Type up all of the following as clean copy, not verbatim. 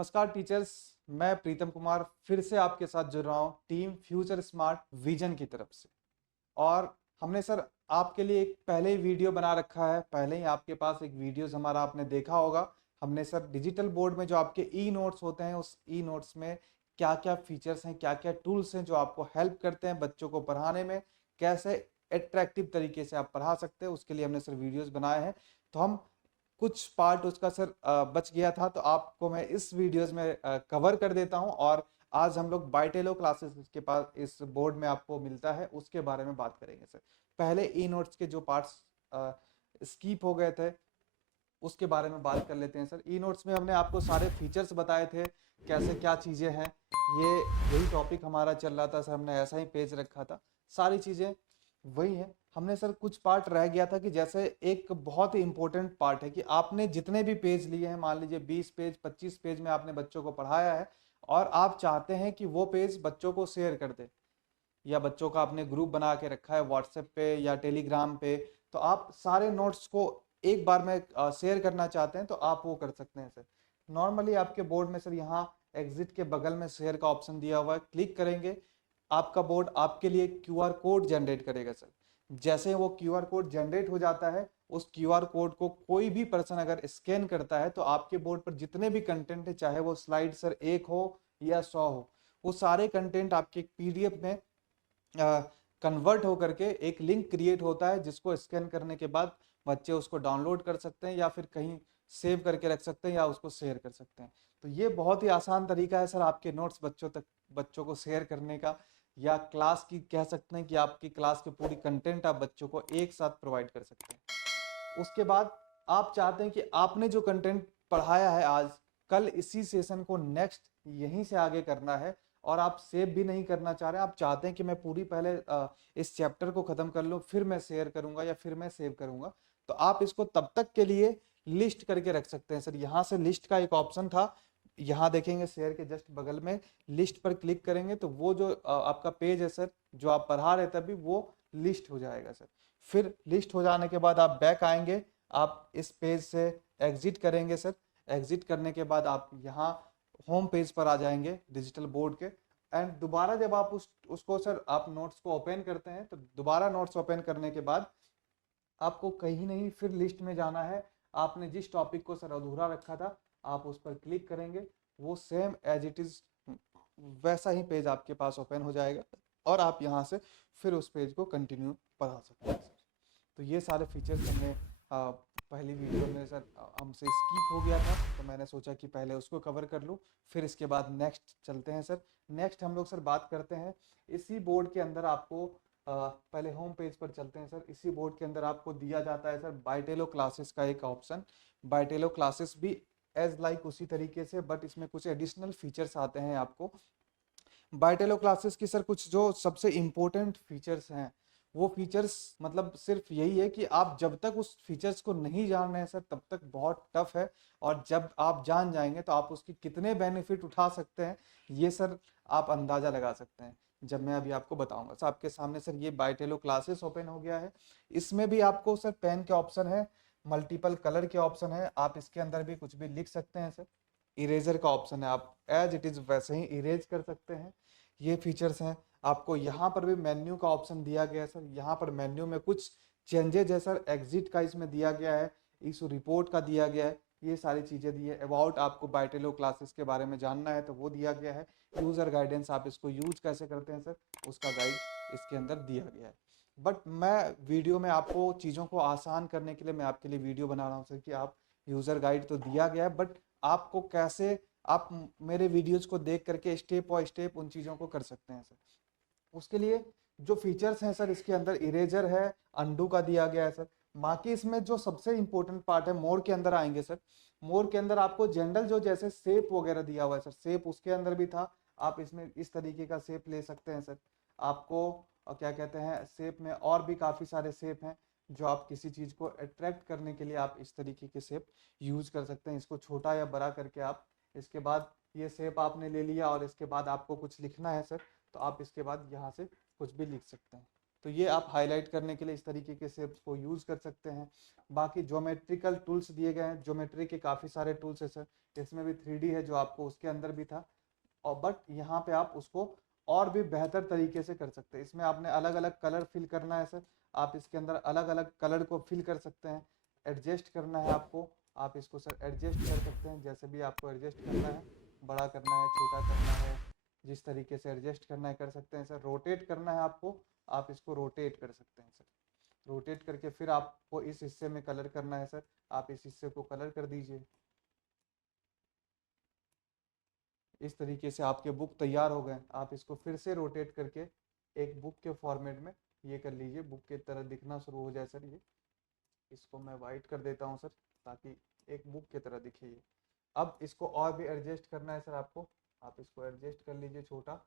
नमस्कार टीचर्स, मैं प्रीतम कुमार फिर से आपके साथ जुड़ रहा हूँ टीम फ्यूचर स्मार्ट विजन की तरफ से। और हमने सर आपके लिए एक पहले ही वीडियो बना रखा है, पहले ही आपके पास एक वीडियोस हमारा आपने देखा होगा। हमने सर डिजिटल बोर्ड में जो आपके ई नोट्स होते हैं उस ई नोट्स में क्या क्या फीचर्स हैं, क्या क्या टूल्स हैं जो आपको हेल्प करते हैं बच्चों को पढ़ाने में, कैसे अट्रैक्टिव तरीके से आप पढ़ा सकते हैं, उसके लिए हमने सर वीडियोस बनाए हैं। तो हम कुछ पार्ट उसका सर बच गया था, तो आपको मैं इस वीडियोस में कवर कर देता हूं। और आज हम लोग बाइटेलो क्लासेस के पास इस बोर्ड में आपको मिलता है उसके बारे में बात करेंगे सर। पहले ई नोट्स के जो पार्ट्स स्कीप हो गए थे उसके बारे में बात कर लेते हैं सर। ई नोट्स में हमने आपको सारे फीचर्स बताए थे, कैसे क्या चीजें हैं, ये यही टॉपिक हमारा चल रहा था सर। हमने ऐसा ही पेज रखा था, सारी चीजें वही है। हमने सर कुछ पार्ट रह गया था कि जैसे एक बहुत ही इंपॉर्टेंट पार्ट है कि आपने जितने भी पेज लिए हैं, मान लीजिए 20 पेज 25 पेज में आपने बच्चों को पढ़ाया है और आप चाहते हैं कि वो पेज बच्चों को शेयर कर दे, या बच्चों का आपने ग्रुप बना के रखा है व्हाट्सएप पे या टेलीग्राम पे, तो आप सारे नोट्स को एक बार में शेयर करना चाहते हैं तो आप वो कर सकते हैं सर। नॉर्मली आपके बोर्ड में सर यहाँ एग्जिट के बगल में शेयर का ऑप्शन दिया हुआ है, क्लिक करेंगे आपका बोर्ड आपके लिए क्यूआर कोड जनरेट करेगा सर। जैसे वो क्यूआर कोड जनरेट हो जाता है, उस क्यूआर कोड को कोई भी पर्सन अगर स्कैन करता है तो आपके बोर्ड पर जितने भी कंटेंट है, चाहे वो स्लाइड सर 1 हो या 100 हो, वो सारे कंटेंट आपके पीडीएफ में कन्वर्ट होकर के एक लिंक क्रिएट होता है, जिसको स्कैन करने के बाद बच्चे उसको डाउनलोड कर सकते हैं या फिर कहीं सेव करके रख सकते हैं या उसको शेयर कर सकते हैं। तो ये बहुत ही आसान तरीका है सर आपके नोट्स बच्चों को शेयर करने का, या क्लास की कह सकते हैं कि आपकी क्लास की पूरी कंटेंट आप बच्चों को एक साथ प्रोवाइड कर सकते हैं। उसके बाद आप चाहते हैं कि आपने जो कंटेंट पढ़ाया है आज, कल इसी सेशन को नेक्स्ट यहीं से आगे करना है और आप सेव भी नहीं करना चाह रहे हैं, आप चाहते हैं कि मैं पूरी पहले इस चैप्टर को खत्म कर लूं फिर मैं शेयर करूंगा या फिर मैं सेव करूंगा, तो आप इसको तब तक के लिए लिस्ट करके रख सकते हैं सर। यहां से लिस्ट का एक ऑप्शन था, यहां देखेंगे शेयर के जस्ट बगल में लिस्ट पर क्लिक करेंगे तो वो जो आपका पेज है सर जो आप पढ़ा रहे थे अभी, वो लिस्ट हो जाएगा सर। फिर लिस्ट हो जाने के बाद आप बैक आएंगे, आप इस पेज से एग्जिट करेंगे सर। एग्जिट करने के बाद आप यहाँ होम पेज पर आ जाएंगे डिजिटल बोर्ड के। एंड दोबारा जब आप उसको सर आप नोट्स को ओपन करते हैं तो दोबारा नोट्स ओपन करने के बाद आपको कहीं नहीं फिर लिस्ट में जाना है। आपने जिस टॉपिक को सर अधूरा रखा था आप उस पर क्लिक करेंगे, वो सेम एज इट इज वैसा ही पेज आपके पास ओपन हो जाएगा और आप यहाँ से फिर उस पेज को कंटिन्यू पढ़ा सकते हैं सर। तो ये सारे फीचर्स हमने पहली वीडियो में सर हमसे स्किप हो गया था, तो मैंने सोचा कि पहले उसको कवर कर लूँ, फिर इसके बाद नेक्स्ट चलते हैं सर। नेक्स्ट हम लोग सर बात करते हैं इसी बोर्ड के अंदर आपको पहले होम पेज पर चलते हैं सर। इसी बोर्ड के अंदर आपको दिया जाता है सर बाइटेलो क्लासेस का एक ऑप्शन। बाइटेलो क्लासेस भी एज लाइक उसी तरीके से, बट इसमें कुछ एडिशनल फीचर्स आते हैं आपको। बाइटेलो क्लासेस की सर कुछ जो सबसे इंपॉर्टेंट फीचर्स हैं, वो फीचर्स मतलब सिर्फ यही है कि आप जब तक उस फीचर्स को नहीं जान रहे हैं सर तब तक बहुत टफ है, और जब आप जान जाएंगे तो आप उसकी कितने बेनिफिट उठा सकते हैं ये सर आप अंदाजा लगा सकते हैं जब मैं अभी आपको बताऊंगा। सर आपके सामने सर ये बाइटेलो क्लासेस ओपन हो गया है। इसमें भी आपको सर पेन के ऑप्शन है, मल्टीपल कलर के ऑप्शन है, आप इसके अंदर भी कुछ भी लिख सकते हैं सर। इरेजर का ऑप्शन है, आप एज इट इज वैसे ही इरेज कर सकते हैं। ये फीचर्स हैं। आपको यहाँ पर भी मेन्यू का ऑप्शन दिया गया है सर। यहाँ पर मेन्यू में कुछ चेंजेज है सर, एग्जिट का इसमें दिया गया है, इशू रिपोर्ट का दिया गया है, ये सारी चीजें दी है। अबाउट आपको बाइटेलो क्लासेस के बारे में जानना है तो वो दिया गया है। यूजर गाइडेंस, आप इसको यूज कैसे करते हैं सर उसका गाइड इसके अंदर दिया गया है। बट मैं वीडियो में आपको चीज़ों को आसान करने के लिए मैं आपके लिए वीडियो बना रहा हूँ सर कि आप यूजर गाइड तो दिया गया है, बट आपको कैसे आप मेरे वीडियोज को देख करके स्टेप बाय स्टेप उन चीज़ों को कर सकते हैं सर। उसके लिए जो फीचर्स हैं सर इसके अंदर इरेजर है, अंडू का दिया गया है सर। बाकी इसमें जो सबसे इंपॉर्टेंट पार्ट है, मोर के अंदर आएंगे सर। मोर के अंदर आपको जनरल जो जैसे शेप वगैरह दिया हुआ है सर, शेप उसके अंदर भी था, आप इसमें इस तरीके का शेप ले सकते हैं सर। आपको क्या कहते हैं, शेप में और भी काफी सारे शेप हैं जो आप किसी चीज को अट्रैक्ट करने के लिए आप इस तरीके के शेप यूज कर सकते हैं। इसको छोटा या बड़ा करके आप इसके बाद ये शेप आपने ले लिया और इसके बाद आपको कुछ लिखना है सर, तो आप इसके बाद यहाँ से कुछ भी लिख सकते हैं। तो ये आप हाईलाइट करने के लिए इस तरीके के से इसको यूज़ कर सकते हैं। बाकी ज्योमेट्रिकल टूल्स दिए गए हैं, ज्योमेट्री के काफ़ी सारे टूल्स है सर, इसमें भी 3D है जो आपको उसके अंदर भी था, और बट यहाँ पे आप उसको और भी बेहतर तरीके से कर सकते हैं। इसमें आपने अलग अलग कलर फिल करना है सर, आप इसके अंदर अलग अलग कलर को फिल कर सकते हैं। एडजस्ट करना है आपको, आप इसको सर एडजस्ट कर सकते हैं, जैसे भी आपको एडजस्ट करना है, बड़ा करना है, छोटा करना है, जिस तरीके से एडजस्ट करना है कर सकते हैं सर। रोटेट करना है आपको, आप इसको रोटेट कर सकते हैं सर। रोटेट करके फिर आपको इस हिस्से में कलर करना है सर, आप इस हिस्से को कलर कर दीजिए। इस तरीके से आपके बुक तैयार हो गए। आप इसको फिर से रोटेट करके एक बुक के फॉर्मेट में ये कर लीजिए, बुक की तरह दिखना शुरू हो जाए सर। ये इसको मैं वाइट कर देता हूँ सर, ताकि एक बुक की तरह दिखे ये। अब इसको और भी एडजस्ट करना है सर आपको, आप इसको एडजस्ट कर लीजिए छोटा।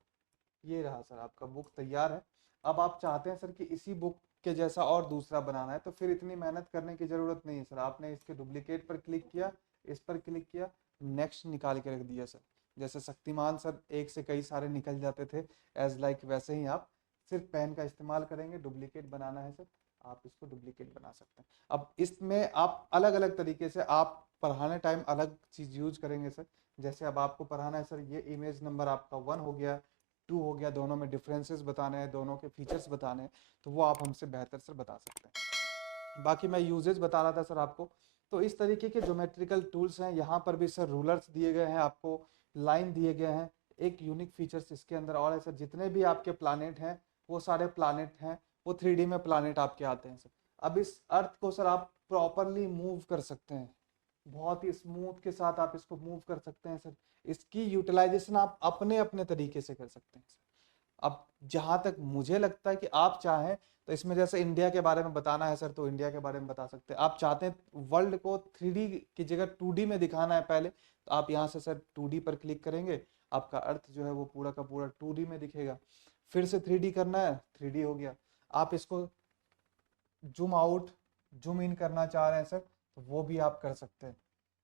ये रहा सर आपका बुक तैयार है। अब आप चाहते हैं सर कि इसी बुक के जैसा और दूसरा बनाना है, तो फिर इतनी मेहनत करने की ज़रूरत नहीं है सर। आपने इसके डुप्लीकेट पर क्लिक किया, इस पर क्लिक किया, नेक्स्ट निकाल के रख दिया सर। जैसे शक्तिमान सर एक से कई सारे निकल जाते थे एज लाइक, वैसे ही आप सिर्फ पेन का इस्तेमाल करेंगे। डुप्लीकेट बनाना है सर, आप इसको डुप्लीकेट बना सकते हैं। अब इसमें आप अलग अलग तरीके से आप पढ़ाने टाइम अलग चीज़ यूज करेंगे सर। जैसे अब आपको पढ़ाना है सर, ये इमेज नंबर आपका 1 हो गया, 2 हो गया, दोनों में डिफरेंसेस बताने हैं, दोनों के फीचर्स बताने हैं, तो वो आप हमसे बेहतर सर बता सकते हैं। बाकी मैं यूजेज बता रहा था सर आपको। तो इस तरीके के ज्योमेट्रिकल टूल्स हैं। यहाँ पर भी सर रूलर्स दिए गए हैं आपको, लाइन दिए गए हैं। एक यूनिक फीचर्स इसके अंदर और है सर, जितने भी आपके प्लानेट हैं वो सारे प्लानेट हैं, वो 3D में प्लानेट आपके आते हैं सर। अब इस अर्थ को सर आप प्रॉपरली मूव कर सकते हैं, बहुत ही स्मूथ के साथ आप इसको मूव कर सकते हैं सर। इसकी यूटिलाइजेशन आप अपने अपने तरीके से कर सकते हैं सर। अब जहां तक मुझे लगता है कि आप चाहें तो इसमें जैसे इंडिया के बारे में बताना है सर, तो इंडिया के बारे में बता सकते हैं। आप चाहते हैं वर्ल्ड को 3D की जगह 2D में दिखाना है पहले, तो आप यहाँ से सर 2D पर क्लिक करेंगे, आपका अर्थ जो है वो पूरा का पूरा 2D में दिखेगा। फिर से 3D करना है, 3D हो गया। आप इसको जूम आउट जूम इन करना चाह रहे हैं सर, तो वो भी आप कर सकते हैं।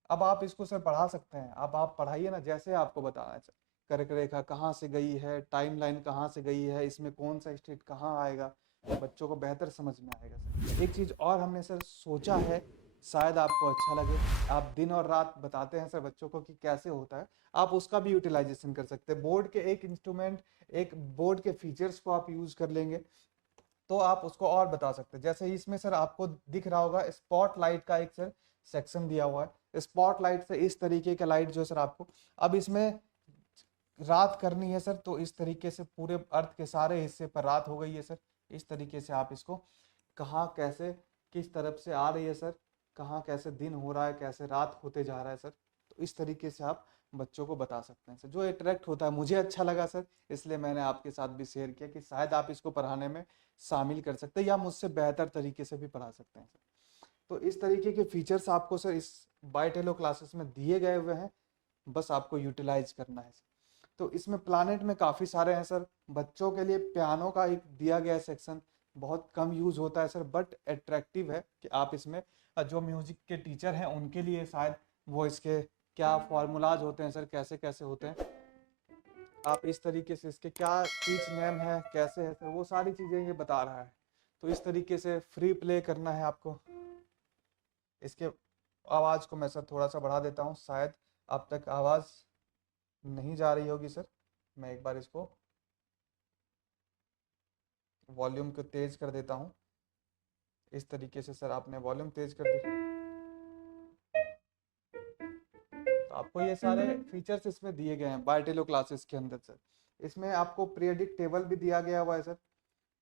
अब आप इसको सर पढ़ा सकते हैं। अब आप पढ़ाइए ना, जैसे आपको बताना है सर। कर्क रेखा कहाँ से गई है, टाइमलाइन कहाँ से गई है, इसमें कौन सा स्टेट कहाँ आएगा, बच्चों को बेहतर समझ में आएगा सर। एक चीज़ और हमने सर सोचा है, शायद आपको अच्छा लगे। आप दिन और रात बताते हैं सर बच्चों को कि कैसे होता है, आप उसका भी यूटिलाइजेशन कर सकते हैं। बोर्ड के एक इंस्ट्रूमेंट, एक बोर्ड के फीचर्स को आप यूज कर लेंगे, तो आप उसको और बता सकते हैं। जैसे इसमें सर आपको दिख रहा होगा स्पॉटलाइट का एक सर सेक्शन दिया हुआ है। स्पॉटलाइट से इस तरीके का लाइट जो सर आपको, अब इसमें रात करनी है सर, तो इस तरीके से पूरे अर्थ के सारे हिस्से पर रात हो गई है सर। इस तरीके से आप इसको कहाँ कैसे किस तरफ से आ रही है सर, कहाँ कैसे दिन हो रहा है, कैसे रात होते जा रहा है सर, तो इस तरीके से आप बच्चों को बता सकते हैं सर। जो अट्रैक्ट होता है, मुझे अच्छा लगा सर, इसलिए मैंने आपके साथ भी शेयर किया कि शायद आप इसको पढ़ाने में शामिल कर सकते हैं, या मुझसे बेहतर तरीके से भी पढ़ा सकते हैं सर। तो इस तरीके के फीचर्स आपको सर इस बाइटेलो क्लासेस में दिए गए हुए हैं, बस आपको यूटिलाइज करना है सर। तो इसमें प्लानेट में काफ़ी सारे हैं सर। बच्चों के लिए पियानो का एक दिया गया सेक्शन, बहुत कम यूज होता है सर, बट अट्रैक्टिव है कि आप इसमें जो म्यूजिक के टीचर हैं उनके लिए शायद वो इसके क्या फॉर्मूलाज होते हैं सर, कैसे कैसे होते हैं, आप इस तरीके से इसके क्या पिच नेम है, कैसे है सर, वो सारी चीज़ें ये बता रहा है। तो इस तरीके से फ्री प्ले करना है आपको। इसके आवाज़ को मैं सर थोड़ा सा बढ़ा देता हूँ, शायद अब तक आवाज़ नहीं जा रही होगी सर। मैं एक बार इसको वॉल्यूम को तेज कर देता हूँ। इस तरीके से सर आपने वॉल्यूम तेज कर दी, तो आपको ये सारे फीचर्स इसमें दिए गए हैं बार्टेलो क्लासेस के अंदर सर। इसमें आपको पीरियडिक टेबल भी दिया गया हुआ है सर।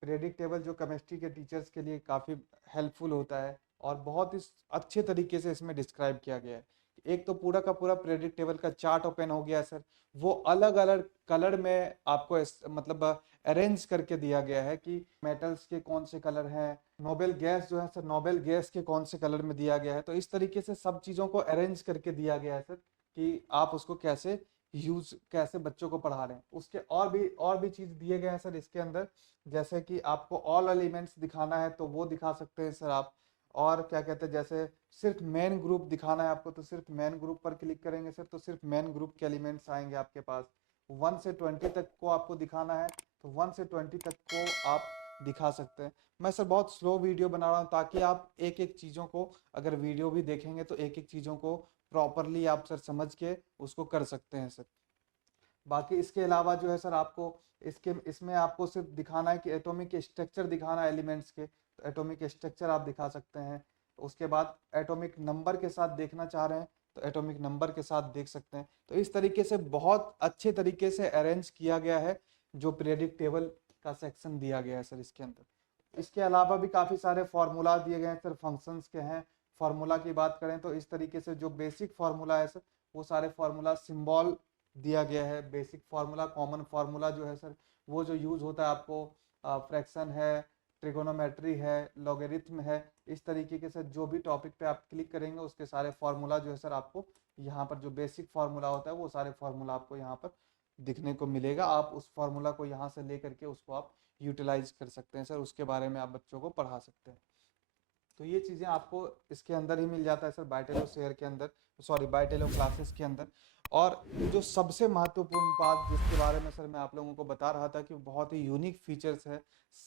पीरियडिक टेबल जो केमिस्ट्री के टीचर्स के लिए काफ़ी हेल्पफुल होता है, और बहुत ही अच्छे तरीके से इसमें डिस्क्राइब किया गया है। एक तो पूरा का पूरा पीरियडिक टेबल का चार्ट ओपन हो गया है सर, वो अलग अलग कलर में आपको मतलब अरेंज करके दिया गया है कि मेटल्स के कौन से कलर हैं, नोबेल गैस जो है सर, नोबेल गैस के कौन से कलर में दिया गया है। तो इस तरीके से सब चीज़ों को अरेंज करके दिया गया है सर, कि आप उसको कैसे यूज, कैसे बच्चों को पढ़ा रहे हैं। उसके और भी चीज़ दिए गए हैं सर इसके अंदर, जैसे कि आपको ऑल एलिमेंट्स दिखाना है तो वो दिखा सकते हैं सर आप। और क्या कहते हैं, जैसे सिर्फ मेन ग्रुप दिखाना है आपको, तो सिर्फ मेन ग्रुप पर क्लिक करेंगे सर, तो सिर्फ मेन ग्रुप के एलिमेंट्स आएंगे आपके पास। 1 से 20 तक को आपको दिखाना है, तो 1 से 20 तक को आप दिखा सकते हैं। मैं सर बहुत स्लो वीडियो बना रहा हूँ ताकि आप एक एक चीज़ों को, अगर वीडियो भी देखेंगे तो एक एक चीज़ों को प्रॉपरली आप सर समझ के उसको कर सकते हैं सर। बाकी इसके अलावा जो है सर आपको इसमें आपको सिर्फ दिखाना है कि एटॉमिक स्ट्रक्चर दिखाना है एलिमेंट्स के, तो एटॉमिक स्ट्रक्चर आप दिखा सकते हैं। उसके बाद एटॉमिक नंबर के साथ देखना चाह रहे हैं तो एटॉमिक नंबर के साथ देख सकते हैं। तो इस तरीके से बहुत अच्छे तरीके से अरेंज किया गया है जो पीरियडिक टेबल का सेक्शन दिया गया है सर इसके अंदर। इसके अलावा भी काफ़ी सारे फार्मूला दिए गए हैं सर, फंक्शंस के हैं। फार्मूला की बात करें तो इस तरीके से जो बेसिक फार्मूला है सर, वो सारे फार्मूला सिंबल दिया गया है। बेसिक फार्मूला, कॉमन फार्मूला जो है सर, वो जो यूज होता है आपको फ्रैक्शन है, ट्रिगोनोमेट्री है, लॉगरिथम है, इस तरीके के सर जो भी टॉपिक पे आप क्लिक करेंगे उसके सारे फार्मूला जो है सर आपको यहाँ पर, जो बेसिक फार्मूला होता है वो सारे फार्मूला आपको यहाँ पर दिखने को मिलेगा। आप उस फार्मूला को यहाँ से ले करके उसको आप यूटिलाइज कर सकते हैं सर, उसके बारे में आप बच्चों को पढ़ा सकते हैं। तो ये चीज़ें आपको इसके अंदर ही मिल जाता है सर, बायटेलो शेयर के अंदर, सॉरी बायटेलो क्लासेस के अंदर। और जो सबसे महत्वपूर्ण बात जिसके बारे में सर मैं आप लोगों को बता रहा था कि बहुत ही यूनिक फीचर्स है,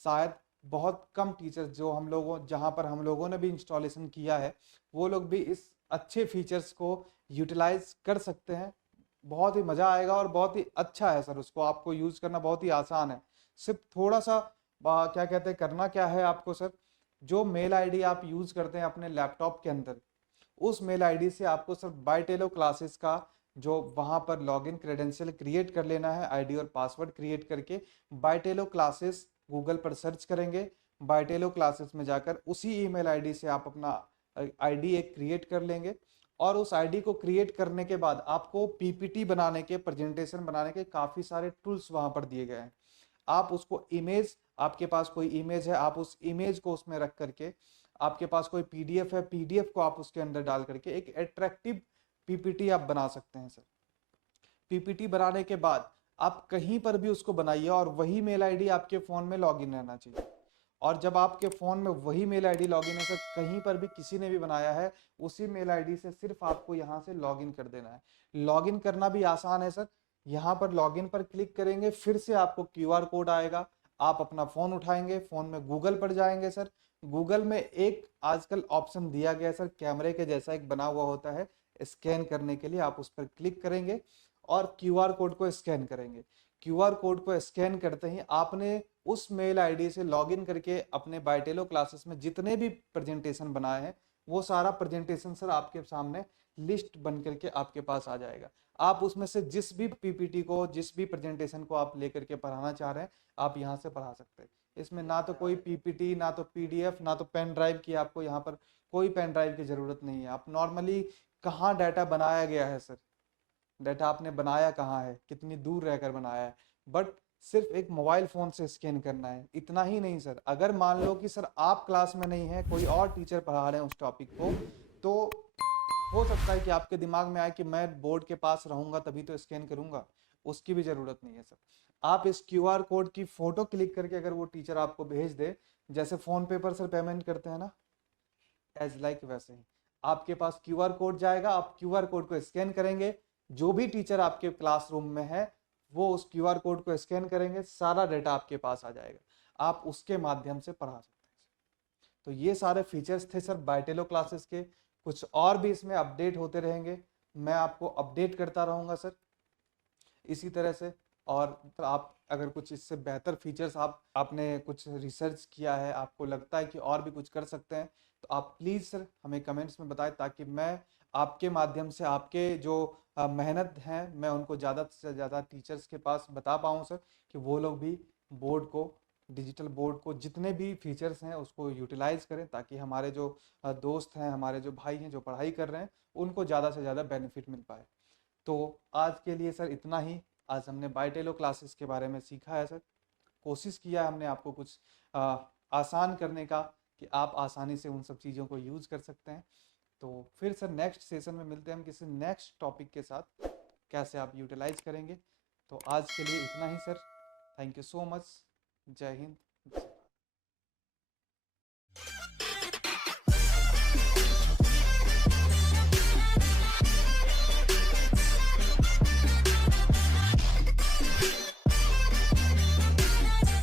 शायद बहुत कम टीचर्स जो हम लोगों, जहाँ पर हम लोगों ने भी इंस्टॉलेशन किया है, वो लोग भी इस अच्छे फीचर्स को यूटिलाइज कर सकते हैं। बहुत ही मज़ा आएगा और बहुत ही अच्छा है सर, उसको आपको यूज़ करना बहुत ही आसान है। सिर्फ थोड़ा सा क्या कहते हैं, करना क्या है आपको सर, जो मेल आईडी आप यूज़ करते हैं अपने लैपटॉप के अंदर, उस मेल आईडी से आपको सर बायटेलो क्लासेस का जो वहाँ पर लॉगिन क्रेडेंशियल क्रिएट कर लेना है, आईडी और पासवर्ड क्रिएट करके बायटेलो क्लासेस गूगल पर सर्च करेंगे। बायटेलो क्लासेस में जाकर उसी ईमेल आईडी से आप अपना आईडी एक क्रिएट कर लेंगे और उस आईडी को क्रिएट करने के बाद आपको पीपीटी बनाने के, प्रेजेंटेशन बनाने के काफ़ी सारे टूल्स वहाँ पर दिए गए हैं। आप उसको इमेज, आपके पास कोई इमेज है, आप उस इमेज को उसमें रख करके, आपके पास कोई पीडीएफ है, पीडीएफ को आप उसके अंदर डाल करके एक अट्रैक्टिव पीपीटी आप बना सकते हैं सर। पीपीटी बनाने के बाद आप कहीं पर भी उसको बनाइए और वही मेल आईडी आपके फ़ोन में लॉगिन रहना चाहिए। और जब आपके फ़ोन में वही मेल आईडी लॉगिन है सर, कहीं पर भी किसी ने भी बनाया है, उसी मेल आईडी से सिर्फ आपको यहाँ से लॉगिन कर देना है। लॉगिन करना भी आसान है सर, यहाँ पर लॉगिन पर क्लिक करेंगे, फिर से आपको क्यूआर कोड आएगा, आप अपना फ़ोन उठाएंगे, फ़ोन में गूगल पर जाएंगे सर। गूगल में एक आजकल ऑप्शन दिया गया है सर, कैमरे के जैसा एक बना हुआ होता है, स्कैन करने के लिए आप उस पर क्लिक करेंगे और क्यूआर कोड को स्कैन करेंगे। क्यूआर कोड को स्कैन करते ही आपने उस मेल आईडी से लॉगिन करके अपने बायटेलो क्लासेस में जितने भी प्रेजेंटेशन बनाए हैं, वो सारा प्रेजेंटेशन सर आपके सामने लिस्ट बन करके आपके पास आ जाएगा। आप उसमें से जिस भी पीपीटी को, जिस भी प्रेजेंटेशन को आप लेकर के पढ़ाना चाह रहे हैं, आप यहाँ से पढ़ा सकते हैं। इसमें ना तो कोई पीपीटी, ना तो पीडीएफ, ना तो पेन ड्राइव की, आपको यहाँ पर कोई पेन ड्राइव की ज़रूरत नहीं है। आप नॉर्मली कहाँ डाटा बनाया गया है सर, डाटा आपने बनाया कहाँ है, कितनी दूर रहकर बनाया है, बट सिर्फ एक मोबाइल फ़ोन से स्कैन करना है, इतना ही नहीं सर। अगर मान लो कि सर आप क्लास में नहीं है, कोई और टीचर पढ़ा रहे हैं उस टॉपिक को, तो हो सकता है कि आपके दिमाग में आए कि मैं बोर्ड के पास रहूंगा तभी तो स्कैन करूंगा, उसकी भी ज़रूरत नहीं है सर। आप इस क्यूआर कोड की फ़ोटो क्लिक करके अगर वो टीचर आपको भेज दे, जैसे फ़ोन पे पर सर पेमेंट करते हैं ना, एज लाइक वैसे ही आपके पास क्यूआर कोड जाएगा, आप क्यूआर कोड को स्कैन करेंगे, जो भी टीचर आपके क्लासरूम में है वो उस क्यूआर कोड को स्कैन करेंगे, सारा डाटा आपके पास आ जाएगा, आप उसके माध्यम से पढ़ा सकते हैं। तो ये सारे फीचर्स थे सर बायटेलो क्लासेस के। कुछ और भी इसमें अपडेट होते रहेंगे, मैं आपको अपडेट करता रहूँगा सर इसी तरह से। और तो आप अगर कुछ इससे बेहतर फीचर्स आपने कुछ रिसर्च किया है, आपको लगता है कि और भी कुछ कर सकते हैं, तो आप प्लीज़ सर हमें कमेंट्स में बताएं, ताकि मैं आपके माध्यम से आपके जो मेहनत है मैं उनको ज़्यादा से ज़्यादा टीचर्स के पास बता पाऊँ सर, कि वो लोग भी बोर्ड को, डिजिटल बोर्ड को, जितने भी फीचर्स हैं उसको यूटिलाइज़ करें, ताकि हमारे जो दोस्त हैं, हमारे जो भाई हैं जो पढ़ाई कर रहे हैं, उनको ज़्यादा से ज़्यादा बेनिफिट मिल पाए। तो आज के लिए सर इतना ही। आज हमने बायटेलो क्लासेस के बारे में सीखा है सर, कोशिश किया है हमने आपको कुछ आसान करने का, कि आप आसानी से उन सब चीज़ों को यूज़ कर सकते हैं। तो फिर सर नेक्स्ट सेशन में मिलते हैं हम किसी नेक्स्ट टॉपिक के साथ, कैसे आप यूटिलाइज करेंगे। तो आज के लिए इतना ही sir, thank you so much, जय हिंद।